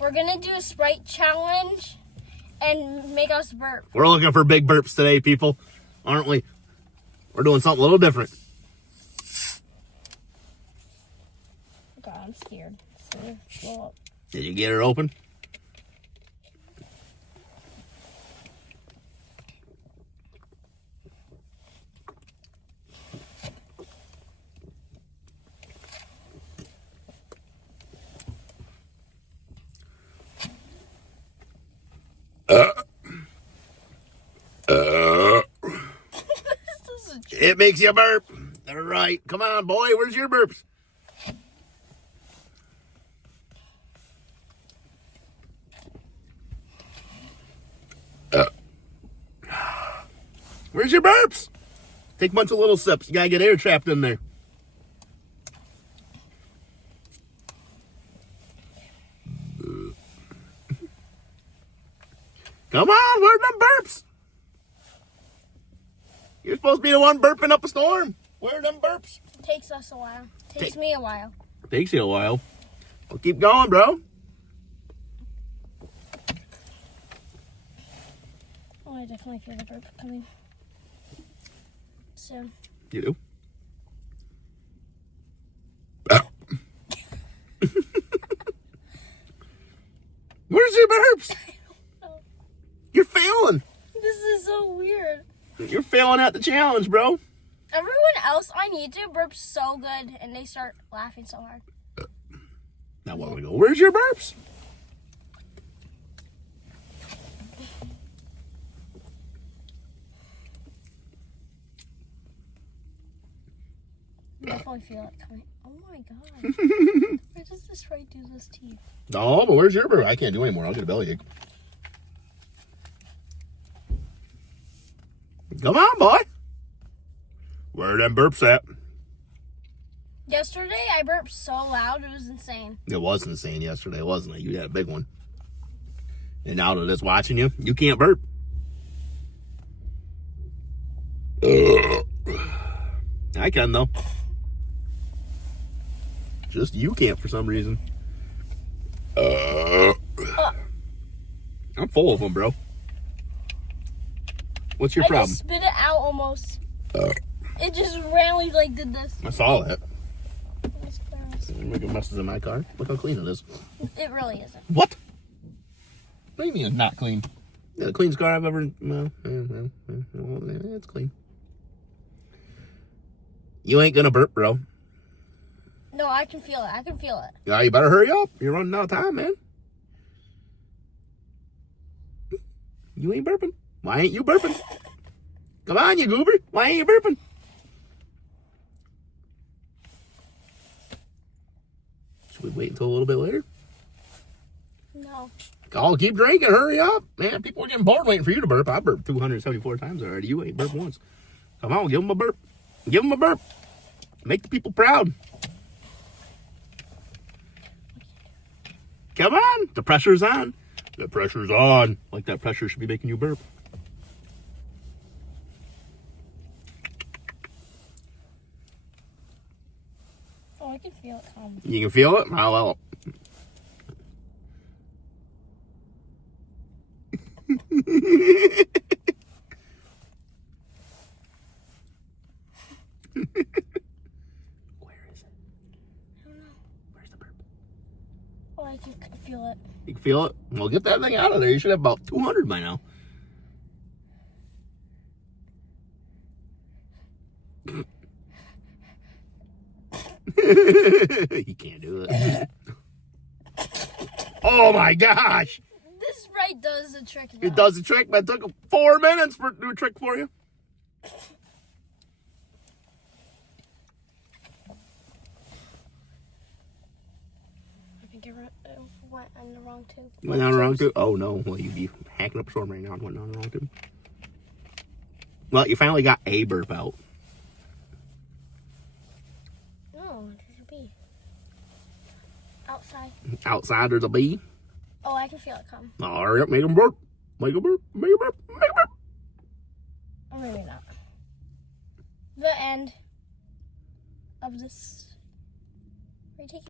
We're gonna do a sprite challenge and make us burp. We're looking for big burps today, people, aren't we? We're doing something a little different. God, I'm scared. Well, Did you get her open? It makes you burp. All right. Come on, boy. Where's your burps? Where's your burps? Take a bunch of little sips. You gotta get air trapped in there. Come on, where are them burps? You're supposed to be the one burping up a storm. Where are them burps? it takes us a while. Takes me a while. Takes you a while. Well, keep going, bro. Oh, I definitely feel the burp coming. So. You do? Where's your burps? You're failing. This is so weird. You're failing at the challenge, bro. Everyone else on YouTube burps so good, and they start laughing so hard. Now what do we go? Where's your burps? I definitely feel it coming. Oh my god. Where does this right do this to you? No, but where's your burp? I can't do anymore. I'll get a bellyache. Come on, boy. Where are them burps at? Yesterday, I burped so loud, it was insane. It was insane yesterday, wasn't it? You had a big one. And now that it's watching you, you can't burp. I can, though. Just you can't for some reason. I'm full of them, bro. What's your problem? I just spit it out almost. It just randomly like did this. I saw that. It's gross. You're making messes in my car. Look how clean it is. It really isn't. What? What do you mean it's not clean? Yeah, the cleanest car I've ever... Well, it's clean. You ain't gonna burp, bro. No, I can feel it. I can feel it. Yeah, you better hurry up. You're running out of time, man. You ain't burping. Why ain't you burping? Come on, you goober. Why ain't you burping? Should we wait until a little bit later? No. Oh, keep drinking. Hurry up. Man, people are getting bored waiting for you to burp. I burped 274 times already. You ain't burped once. Come on, give them a burp. Give them a burp. Make the people proud. Come on. The pressure's on. The pressure's on. Like that pressure should be making you burp. Oh, I can feel it coming. You can feel it? Well. Where is it? I don't know. Where's the burp? Oh, I can feel it. You can feel it? Well, get that thing out of there. You should have about 200 by now. You can't do it. Oh my gosh! This sprite does the trick. It does the trick, but it took 4 minutes for it to do a trick for you. I think it went on the wrong tube. Went down the wrong tube? Oh no. Well, you'd be hacking up a storm right now and went down the wrong tube. Well, you finally got a burp out. No, there's a bee. Outside. Outside there's a bee. Oh, I can feel it come. All right, make him burp. Make a burp. Make a burp. Make a burp. Or maybe not. The end of this. Are you taking